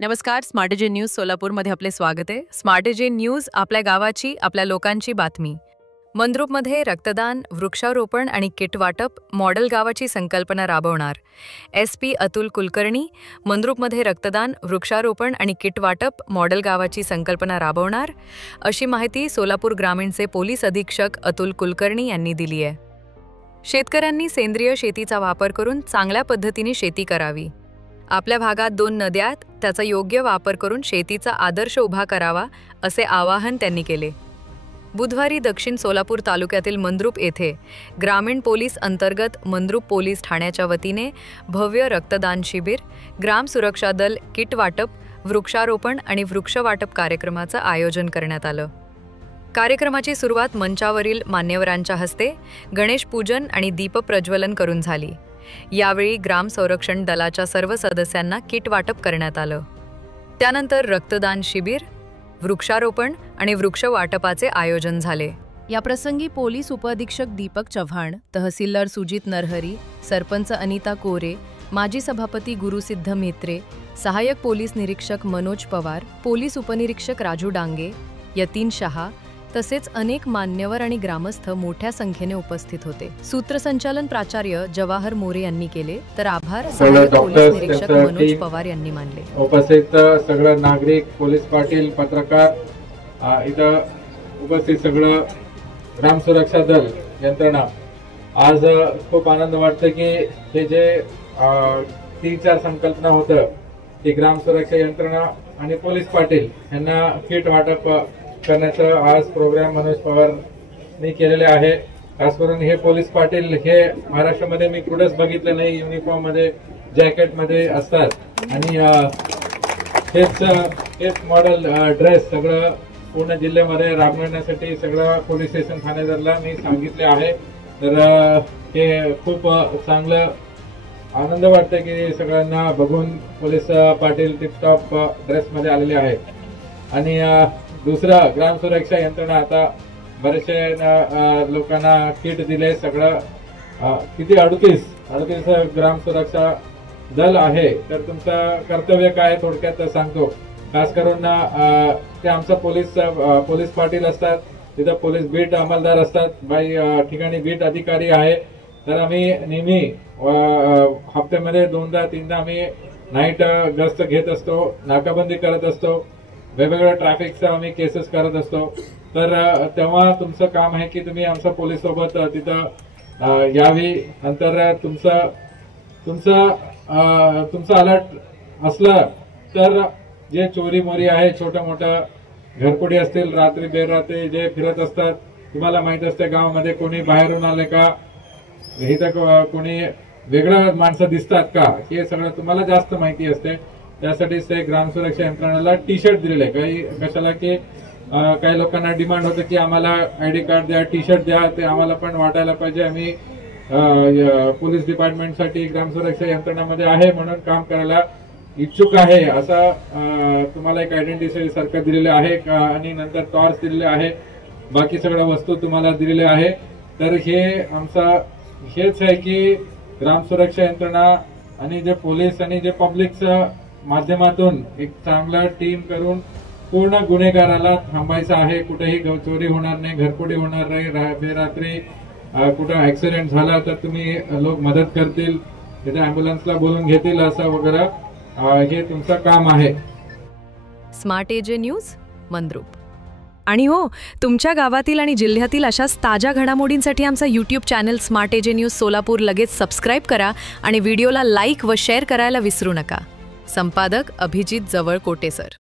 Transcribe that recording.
नमस्कार. Smart AJ news सोलापूरमध्ये आपले स्वागत आहे. स्मार्ट एजे न्यूज आपल्या गावाची, आपल्या लोकांची बातमी. मंद्रुपमध्ये रक्तदान, वृक्षारोपण आणि किट वाटप मॉडेल गावाची संकल्पना राबवणार. SP अतुल कुलकर्णी मंद्रुपमध्ये रक्तदान, वृक्षारोपण आणि किट वाटप मॉडेल गावाची संकल्पना राबवणार, अशी माहिती सोलापूर ग्रामीणचे पोलीस अधीक्षक अतुल कुलकर्णी यांनी दिली आहे. शेतकऱ्यांनी सेंद्रिय शेतीचा वापर करून चांगल्या पद्धतीने शेती करावी. आपल्या भागात 2 नद्या आहेत, त्याचा योग्य वापर करून शेतीचा आदर्श उभा करावा, असे आवाहन त्यांनी केले. बुधवारी दक्षिण सोलापूर तालुक्यातील मंद्रुप येथे ग्रामीण पोलीस अंतर्गत मंद्रुप पोलीस ठाण्याच्या वतीने भव्य रक्तदान शिबिर, ग्राम सुरक्षा दल किट वाटप, वृक्षारोपण आणि वृक्ष वाटप कार्यक्रमाचं आयोजन करण्यात आलं. कार्यक्रमाची सुरुवात मंचावरील मान्यवरांच्या हस्ते गणेश पूजन आणि दीप प्रज्वलन करून झाली. यावेळी ग्राम संरक्षण दलाच्या सर्व सदस्यांना किट वाटप करण्यात आलं. त्यानंतर रक्तदान शिबिर, वृक्षारोपण आणि वृक्ष वाटपाचे आयोजन झाले. या प्रसंगी पोलीस उपअधीक्षक दीपक चव्हाण, तहसीलदार सुजित नरहरी, सरपंच अनिता कोरे, माजी सभापती गुरुसिद्ध मेत्रे, सहाय्यक पोलीस निरीक्षक मनोज पवार, पोलीस उपनिरीक्षक राजू डांगे, यतीन शहा तसेच अनेक मान्यवर आणि ग्रामस्थ मोठ्या संख्येने उपस्थित होते. सूत्रसंचालन प्राचार्य जवाहर मोरे यांनी केले, तर आभार सहाय्यक पोलीस निरीक्षक मनोज पवार यांनी मानले. उपस्थित सगळं नागरिक, पोलीस पाटील, पत्रकार, इथं उपस्थित सगळं ग्राम सुरक्षा दल यंत्रणा, आज खूप आनंद वाटतं की हे जे 3-4 संकल्पना होतं की ग्राम सुरक्षा यंत्रणा आणि पोलीस पाटील यांना किट वाटप करण्याचं आज प्रोग्राम मनोज पवारनी केलेले आहे. खास करून हे पोलीस पाटील हे महाराष्ट्रामध्ये मी कुठंच बघितलं नाही, युनिफॉर्म मध्ये, जॅकेट मध्ये असतात आणि हेच मॉडेल ड्रेस सगळं पूर्ण जिल्ह्यामध्ये राबवण्यासाठी सगळं पोलीस स्टेशन ठाणेदारला मी सांगितले आहे. तर हे खूप चांगलं आनंद वाटतं की सगळ्यांना बघून पोलीस पाटील टिपटॉप ड्रेस मध्ये आलेले आहेत. आणि दुसरा, ग्राम सुरक्षा यंत्रणा आता बरेचसे लोकांना किट दिले. सगळं किती 38 ग्राम सुरक्षा दल आहे. तर तुमचं कर्तव्य काय थोडक्यात सांगतो. खास करून ते आमचा पोलीस पाटील असतात, तिथं पोलीस बीट अंमलदार असतात, बाई ठिकाणी बीट अधिकारी आहे. तर आम्ही नेहमी हप्त्यामध्ये 2-3दा आम्ही नाईट गस्त घेत असतो, नाकाबंदी करत असतो, वेगवेगळ्या ट्रॅफिकचा आम्ही केसेस करत असतो. तर तेव्हा तुमचं काम आहे की तुम्ही आमच्या पोलीस सोबत तिथं यावी. नंतर तुमचं अलर्ट असलं तर जे चोरी मोरी आहे, छोट्या मोठ्या घरपुडी असतील, रात्री बेरात्री जे फिरत असतात, तुम्हाला माहित असते गावामध्ये कोणी बाहेरून आले का, इथं कोणी वेगळं माणसं दिसतात का, हे सगळं तुम्हाला जास्त माहिती असते. त्यासाठीच ते ग्राम सुरक्षा यंत्रणेला टी-शर्ट दिलेले. काही कशाला की काही लोकांना डिमांड होतं की आम्हाला ID कार्ड द्या, टी-शर्ट द्या. ते आम्हाला पण वाटायला पाहिजे आम्ही पोलीस डिपार्टमेंटसाठी ग्राम सुरक्षा यंत्रणेमध्ये आहे म्हणून काम करायला इच्छुक आहे, असं तुम्हाला एक आयडेंटिटी सारखं दिलेलं आहे. आणि नंतर टॉर्च दिलेले आहे, बाकी सगळ्या वस्तू तुम्हाला दिलेल्या आहे. तर हे आमचा हेच आहे की ग्राम सुरक्षा यंत्रणा आणि जे पोलीस आणि जे पब्लिकच्या माध्यमातून एक चांगला टीम करून पूर्ण गुन्हेगाराला थांबायचं आहे. कुठेही चोरी होणार नाही, घरपुडी होणार नाही, बेरात्री कुठं ऍक्सिडेंट झाला तर तुम्ही लोक मदत करतील, तिथे अँब्युलन्सला बोलून घेतील, असं वगैरे हे तुमचं काम आहे. Smart AJ news Mandrup. आणि हो, तुमच्या गावातील आणि जिल्ह्यातील अशाच ताज्या घडामोडींसाठी आमचा YouTube channel smart AJ news Solapur लगेच सबस्क्राईब करा आणि व्हिडिओला लाईक व शेअर करायला विसरू नका. संपादक अभिजित जवळ कोटेसर.